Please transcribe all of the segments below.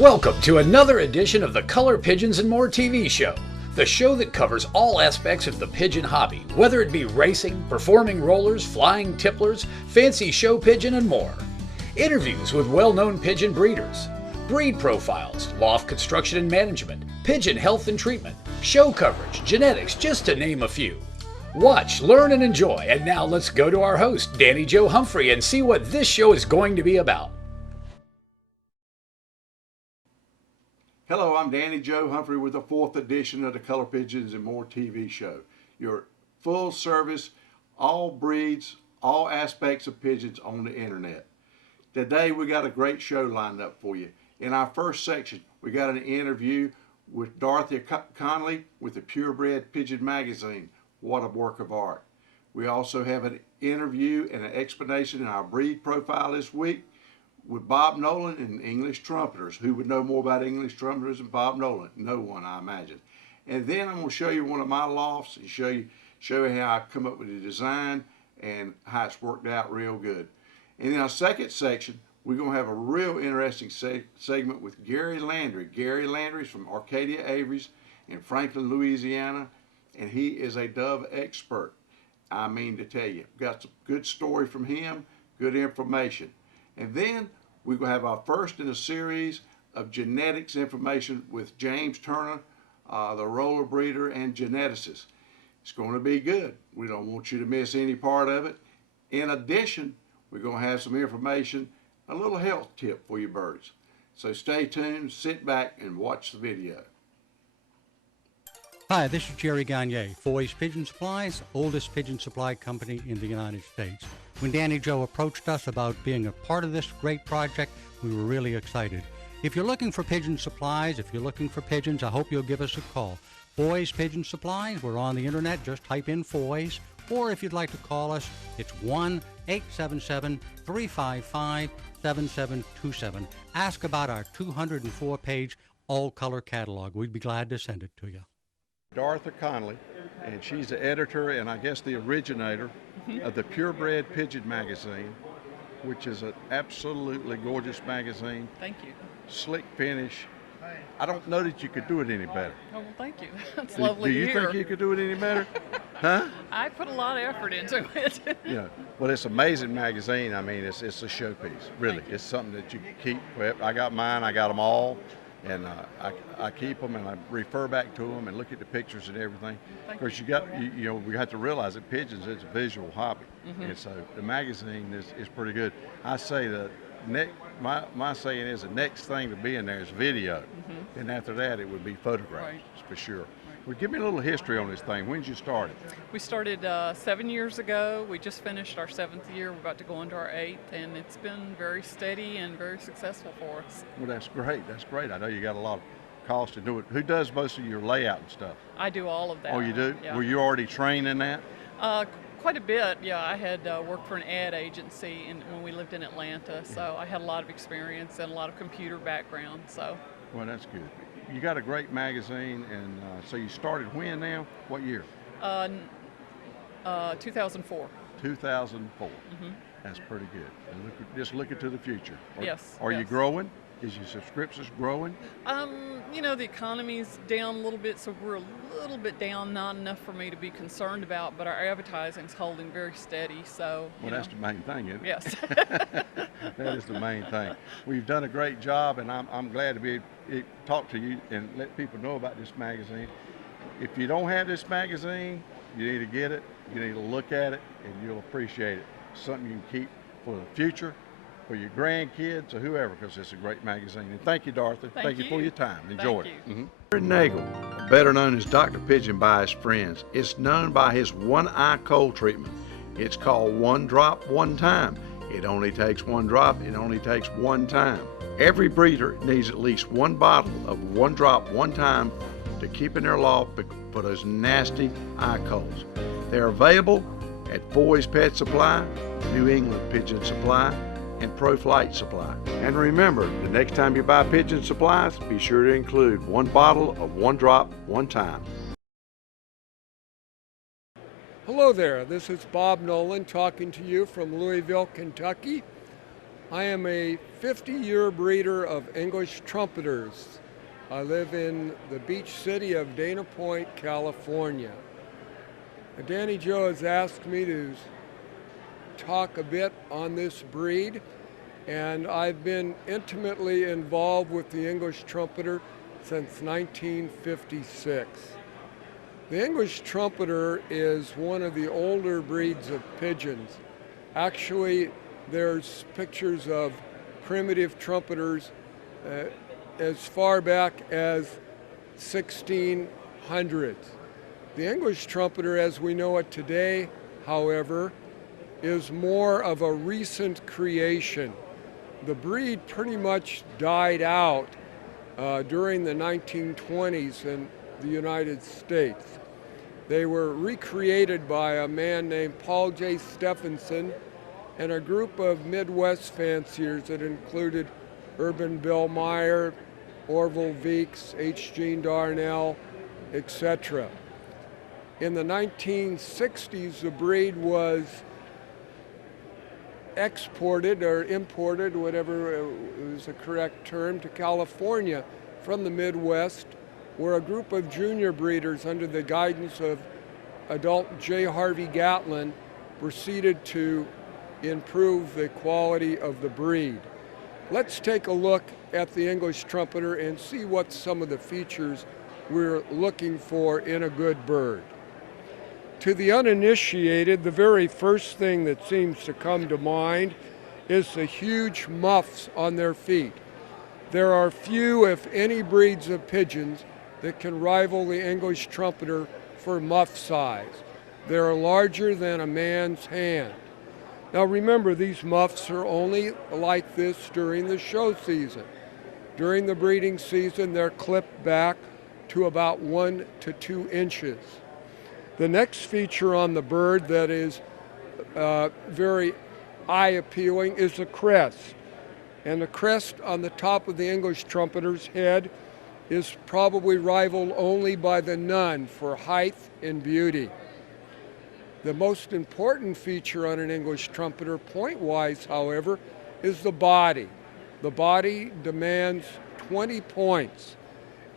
Welcome to another edition of the Color Pigeons and More TV show, the show that covers all aspects of the pigeon hobby, whether it be racing, performing rollers, flying tipplers, fancy show pigeon, and more. Interviews with well-known pigeon breeders, breed profiles, loft construction and management, pigeon health and treatment, show coverage, genetics, just to name a few. Watch, learn, and enjoy. And now let's go to our host, Danny Joe Humphrey, and see what this show is going to be about. Hello, I'm Danny Joe Humphrey with the 4th edition of the Color Pigeons and More TV show. Your full service, all breeds, all aspects of pigeons on the internet. Today we got a great show lined up for you. In our first section, we got an interview with Dorothy Connolly with the Purebred Pigeon magazine. What a work of art. We also have an interview and an explanation in our breed profile this week with Bob Nolan and English Trumpeters. Who would know more about English Trumpeters than Bob Nolan? No one, I imagine. And then I'm going to show you one of my lofts and show you how I come up with the design and how it's worked out real good. And in our second section, we're going to have a real interesting segment with Gary Landry. Gary Landry's from Arcadia Aviaries in Franklin, Louisiana, and he is a dove expert. I mean to tell you, got some good story from him, good information. And then we're going to have our first in a series of genetics information with James Turner, the roller breeder and geneticist. It's going to be good. We don't want you to miss any part of it. In addition, we're going to have some information, a little health tip for your birds. So stay tuned, sit back, and watch the video. Hi, this is Jerry Gagne, Foy's Pigeon Supplies, oldest pigeon supply company in the United States. When Danny Joe approached us about being a part of this great project, we were really excited. If you're looking for pigeon supplies, if you're looking for pigeons, I hope you'll give us a call. Foy's Pigeon Supplies, we're on the internet, just type in Foy's, or if you'd like to call us, it's 1-877-355-7727. Ask about our 204-page all-color catalog. We'd be glad to send it to you. Dorothy Connolly, and she's the editor and I guess the originator of the Purebred Pigeon magazine, which is an absolutely gorgeous magazine. Thank you. Slick finish. I don't know that you could do it any better. Oh, well, thank you. That's lovely to hear. Do you think you could do it any better? Huh? I put a lot of effort into it. Yeah. Well, it's an amazing magazine. I mean, it's a showpiece, really. It's something that you can keep. I got mine. I got them all. And I keep them and I refer back to them and look at the pictures and everything. Because you know, we have to realize that pigeons, it's a visual hobby. And so the magazine is pretty good. I say that my saying is the next thing to be in there is video. And after that, it would be photographs, for sure. Well, give me a little history on this thing. When did you start it? We started 7 years ago. We just finished our 7th year. We're about to go into our 8th, and it's been very steady and very successful for us. Well, that's great. That's great. I know you got a lot of cost to do it. Who does most of your layout and stuff? I do all of that. Oh, you do? Yeah. Were you already trained in that? Quite a bit, yeah. I had worked for an ad agency when we lived in Atlanta, so I had a lot of experience and a lot of computer background. So. Well, that's good. You got a great magazine, and so you started when now? What year? 2004. 2004. That's pretty good. And just looking to the future. Yes. Are you growing? Is your subscriptions growing? You know, the economy's down a little bit, so we're a little bit down, not enough for me to be concerned about, but our advertising's holding very steady, so. Well, that's the main thing, isn't it? Yes. That is the main thing. We've done a great job, and I'm glad to be able to talk to you and let people know about this magazine. If you don't have this magazine, you need to get it, you need to look at it, and you'll appreciate it. Something you can keep for the future, for your grandkids or whoever, because it's a great magazine. And thank you, Dorothy. Thank you for your time. Enjoy it. Ren Nagel, better known as Dr. Pigeon by his friends, is known by his one-eye cold treatment. It's called One Drop, One Time. It only takes one drop. It only takes one time. Every breeder needs at least one bottle of One Drop, One Time to keep in their loft for those nasty eye colds. They're available at Foy's Pet Supply, New England Pigeon Supply, and Pro Flight Supply. And remember, the next time you buy pigeon supplies, be sure to include one bottle of One Drop, One Time. Hello there, this is Bob Nolan talking to you from Louisville, Kentucky. I am a 50-year breeder of English Trumpeters. I live in the beach city of Dana Point, California. Danny Joe has asked me to talk a bit on this breed, and I've been intimately involved with the English Trumpeter since 1956. The English Trumpeter is one of the older breeds of pigeons. Actually, there's pictures of primitive trumpeters as far back as 1600s. The English Trumpeter, as we know it today, however, is more of a recent creation. The breed pretty much died out during the 1920s in the United States. They were recreated by a man named Paul J. Stephenson and a group of Midwest fanciers that included Urban Bill Meyer, Orville Veeks, H. Gene Darnell, etc. In the 1960s, the breed was exported or imported, whatever is the correct term, to California from the Midwest, where a group of junior breeders under the guidance of adult J. Harvey Gatlin proceeded to improve the quality of the breed. Let's take a look at the English Trumpeter and see what some of the features we're looking for in a good bird. To the uninitiated, the very first thing that seems to come to mind is the huge muffs on their feet. There are few, if any, breeds of pigeons that can rival the English Trumpeter for muff size. They're larger than a man's hand. Now remember, these muffs are only like this during the show season. During the breeding season, they're clipped back to about 1 to 2 inches. The next feature on the bird that is very eye-appealing is the crest. And the crest on the top of the English Trumpeter's head is probably rivaled only by the nun for height and beauty. The most important feature on an English Trumpeter, point-wise, however, is the body. The body demands 20 points.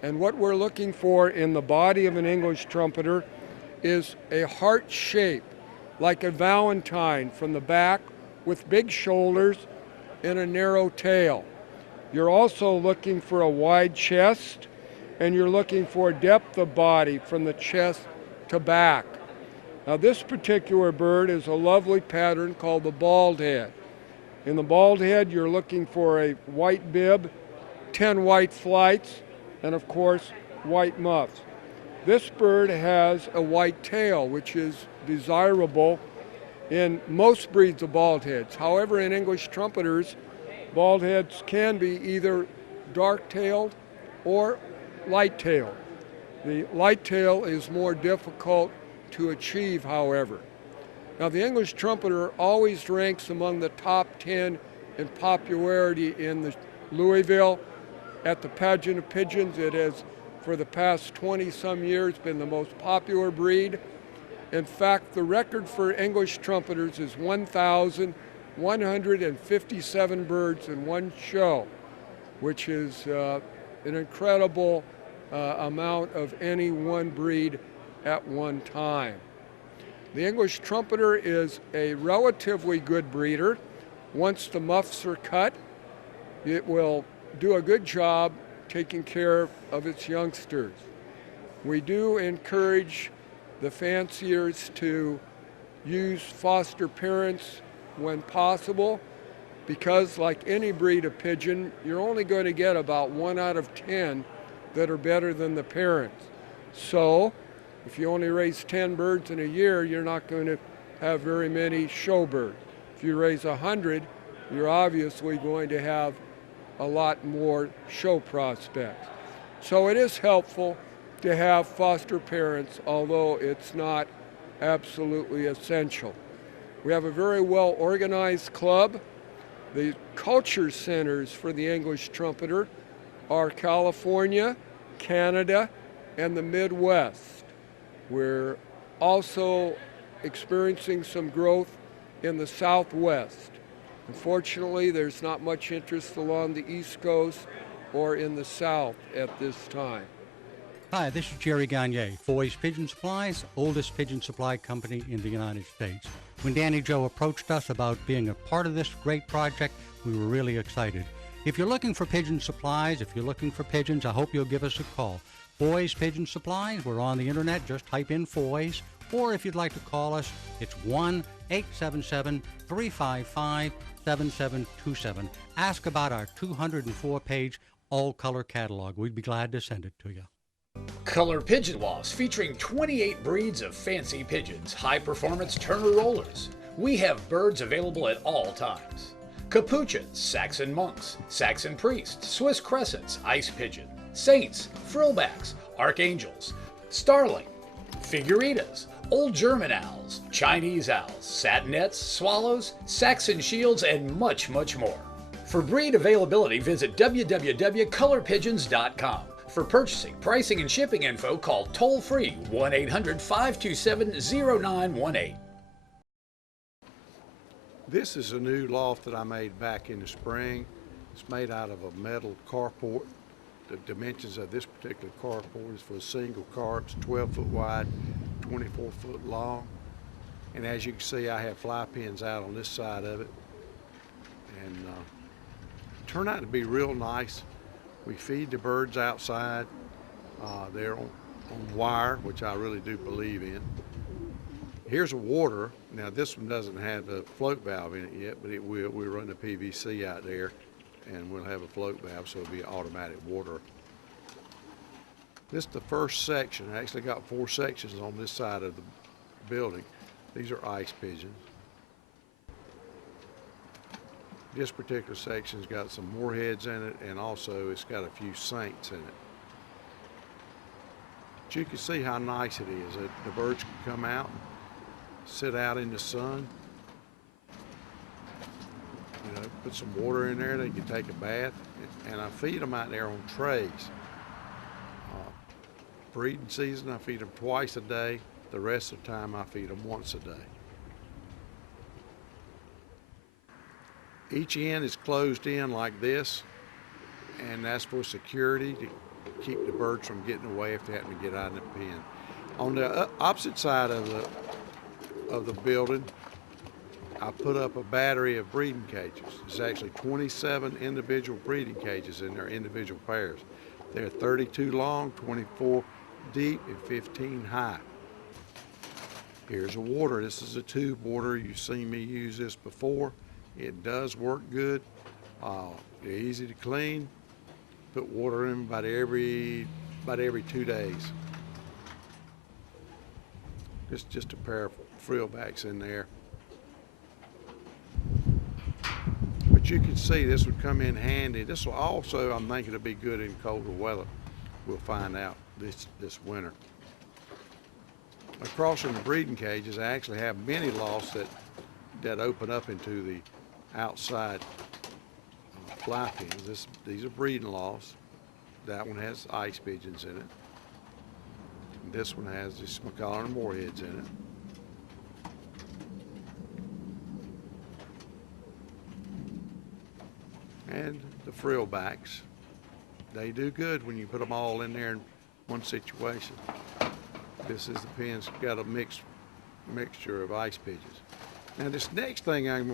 And what we're looking for in the body of an English Trumpeter is a heart shape, like a valentine from the back, with big shoulders and a narrow tail. You're also looking for a wide chest, and you're looking for depth of body from the chest to back. Now this particular bird is a lovely pattern called the bald head. In the bald head, you're looking for a white bib, 10 white flights, and of course, white muffs. This bird has a white tail, which is desirable in most breeds of bald heads. However, in English Trumpeters, bald heads can be either dark-tailed or light-tailed. The light tail is more difficult to achieve, however. Now, the English Trumpeter always ranks among the top 10 in popularity in the Louisville. At the Pageant of Pigeons, it has, for the past 20-some years, been the most popular breed. In fact, the record for English Trumpeters is 1,157 birds in one show, which is an incredible amount of any one breed at one time. The English Trumpeter is a relatively good breeder. Once the muffs are cut, it will do a good job taking care of its youngsters. We do encourage the fanciers to use foster parents when possible, because like any breed of pigeon, you're only going to get about 1 out of 10 that are better than the parents. So if you only raise 10 birds in a year, you're not going to have very many show birds. If you raise 100, you're obviously going to have a lot more show prospects. So it is helpful to have foster parents, although it's not absolutely essential. We have a very well organized club. The culture centers for the English Trumpeter are California, Canada, and the Midwest. We're also experiencing some growth in the Southwest. Unfortunately, there's not much interest along the East Coast or in the South at this time. Hi, this is Jerry Gagne, Foy's Pigeon Supplies, oldest pigeon supply company in the United States. When Danny Joe approached us about being a part of this great project, we were really excited. If you're looking for pigeon supplies, if you're looking for pigeons, I hope you'll give us a call. Foy's Pigeon Supplies, we're on the internet, just type in Foy's, or if you'd like to call us, it's 1-877-355-7727. Ask about our 204-page all-color catalog. We'd be glad to send it to you. Color Pigeon Loft, featuring 28 breeds of fancy pigeons, high-performance Turner rollers. We have birds available at all times. Capuchins, Saxon monks, Saxon priests, Swiss crescents, ice pigeon, saints, frillbacks, archangels, starling, figuritas, old German owls, Chinese owls, satinets, swallows, Saxon shields, and much, much more. For breed availability, visit www.colorpigeons.com. For purchasing, pricing, and shipping info, call toll-free 1-800-527-0918. This is a new loft that I made back in the spring. It's made out of a metal carport. The dimensions of this particular carport is for a single car. It's 12 foot wide, 24 foot long. And as you can see, I have fly pins out on this side of it. And turned out to be real nice. We feed the birds outside. They're on wire, which I really do believe in. Here's a water. Now this one doesn't have a float valve in it yet, but it will. We're running a PVC out there, and we'll have a float valve, so it'll be automatic water. This is the first section. I actually got 4 sections on this side of the building. These are ice pigeons. This particular section's got some moorheads in it, and also it's got a few saints in it. But you can see how nice it is. The birds can come out, sit out in the sun, put some water in there, they can take a bath, and I feed them out there on trays. Breeding season, I feed them twice a day. The rest of the time, I feed them once a day. Each end is closed in like this, and that's for security, to keep the birds from getting away if they happen to get out of the pen. On the opposite side of the building, I put up a battery of breeding cages. There's actually 27 individual breeding cages in their individual pairs. They're 32 long, 24 deep, and 15 high. Here's a water. This is a tube water. You've seen me use this before. It does work good. They're easy to clean. Put water in about every 2 days. Just a pair of frillbacks in there. But you can see this would come in handy. This will also, I'm thinking, it'll be good in colder weather. We'll find out this winter. Across from the breeding cages, I actually have mini lofts that open up into the outside fly pens. These are breeding lofts. That one has ice pigeons in it. And this one has the Smacala and moorheads in it. And the frillbacks. They do good when you put them all in there in one situation. This is the pen's got a mixture of ice pigeons. Now this next thing I'm going